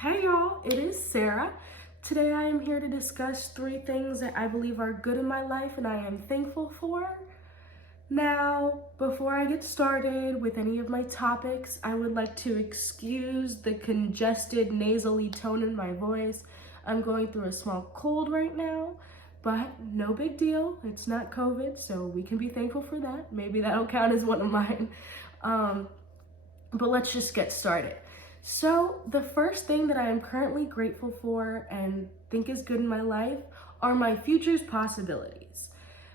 Hey y'all, it is Sarah. Today I am here to discuss 3 things that I believe are good in my life and I am thankful for. Now, before I get started with any of my topics, I would like to excuse the congested nasally tone in my voice. I'm going through a small cold right now, but no big deal. It's not COVID, so we can be thankful for that. Maybe that'll count as one of mine. But let's just get started. So the first thing that I am currently grateful for and think is good in my life are my future's possibilities.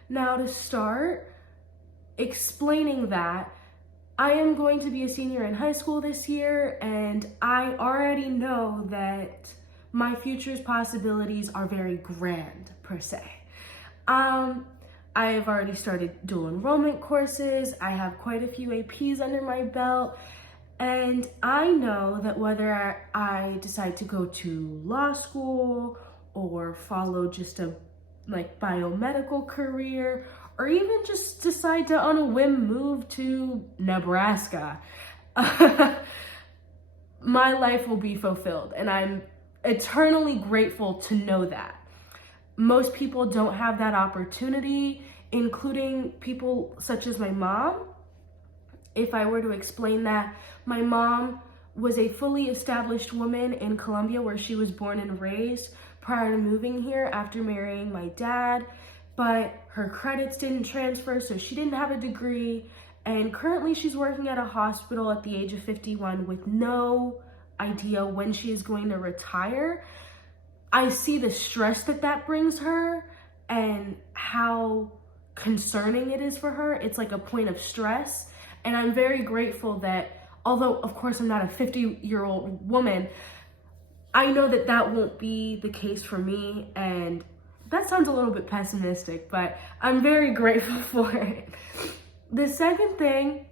Now to start explaining that, I am going to be a senior in high school this year and I already know that my future's possibilities are very grand per se. I have already started dual enrollment courses. I have quite a few APs under my belt. And I know that whether I decide to go to law school or follow just a biomedical career, or even just decide to on a whim move to Nebraska, my life will be fulfilled. And I'm eternally grateful to know that. Most people don't have that opportunity, including people such as my mom. If I were to explain that, my mom was a fully established woman in Colombia where she was born and raised prior to moving here after marrying my dad, but her credits didn't transfer, so she didn't have a degree, and currently she's working at a hospital at the age of 51 with no idea when she is going to retire. I see the stress that brings her and how concerning it is for her. It's like a point of stress. And I'm very grateful that, although of course I'm not a 50-year-old woman, I know that that won't be the case for me. And that sounds a little bit pessimistic, but I'm very grateful for it. The second thing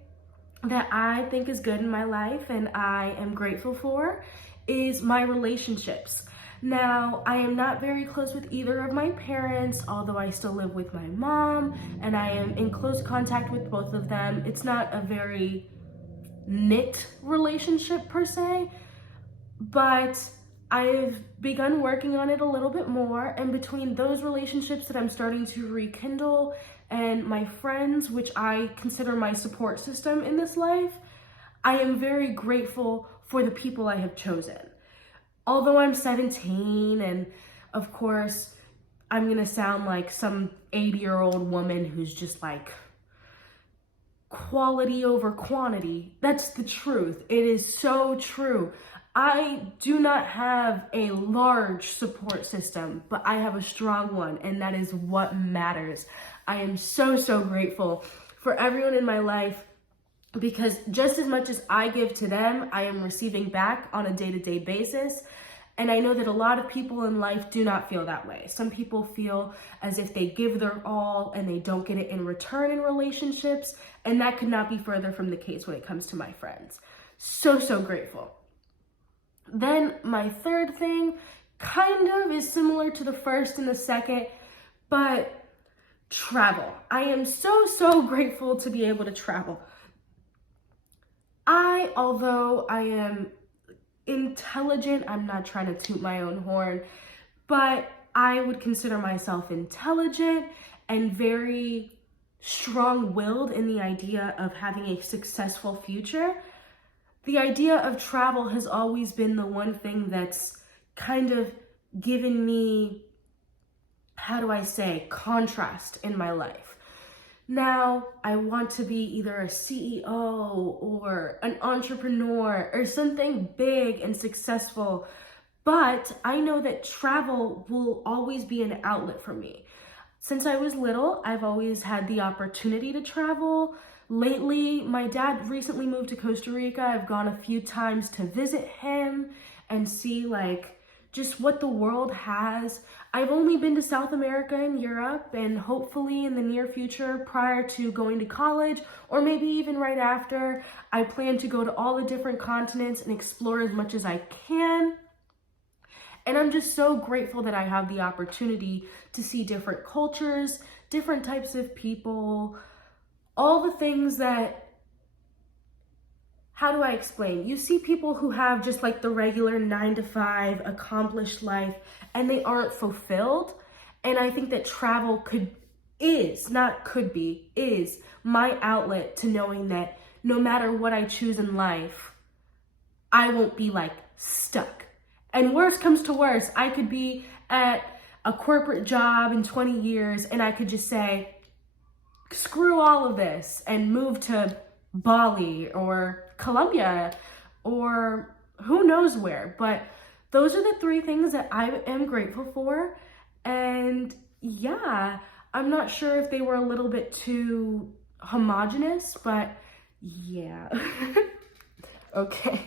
that I think is good in my life and I am grateful for is my relationships. Now, I am not very close with either of my parents, although I still live with my mom and I am in close contact with both of them. It's not a very knit relationship per se, but I've begun working on it a little bit more. And between those relationships that I'm starting to rekindle and my friends, which I consider my support system in this life, I am very grateful for the people I have chosen. Although I'm 17 and of course I'm gonna sound like some 80-year-old woman who's just like quality over quantity, that's the truth. It is so true. I do not have a large support system, but I have a strong one, and that is what matters. I am so grateful for everyone in my life, because just as much as I give to them, I am receiving back on a day-to-day basis. And I know that a lot of people in life do not feel that way. Some people feel as if they give their all and they don't get it in return in relationships. And that could not be further from the case when it comes to my friends. So grateful. Then my third thing kind of is similar to the first and the second, but travel. I am so grateful to be able to travel. Although I am intelligent, I'm not trying to toot my own horn, but I would consider myself intelligent and very strong-willed in the idea of having a successful future. The idea of travel has always been the one thing that's kind of given me, how do I say, contrast in my life. Now, I want to be either a CEO or an entrepreneur or something big and successful, but I know that travel will always be an outlet for me. Since I was little, I've always had the opportunity to travel. Lately, my dad recently moved to Costa Rica. I've gone a few times to visit him and see just what the world has. I've only been to South America and Europe, and hopefully in the near future, prior to going to college, or maybe even right after, I plan to go to all the different continents and explore as much as I can. And I'm just so grateful that I have the opportunity to see different cultures, different types of people, all the things that how do I explain? You see people who have just like the regular 9 to 5 accomplished life and they aren't fulfilled. And I think that travel is my outlet to knowing that no matter what I choose in life, I won't be like stuck. And worst comes to worst, I could be at a corporate job in 20 years and I could just say, screw all of this and move to Bali or Colombia or who knows where. But those are the 3 things that I am grateful for. And yeah, I'm not sure if they were a little bit too homogenous, but yeah. Okay.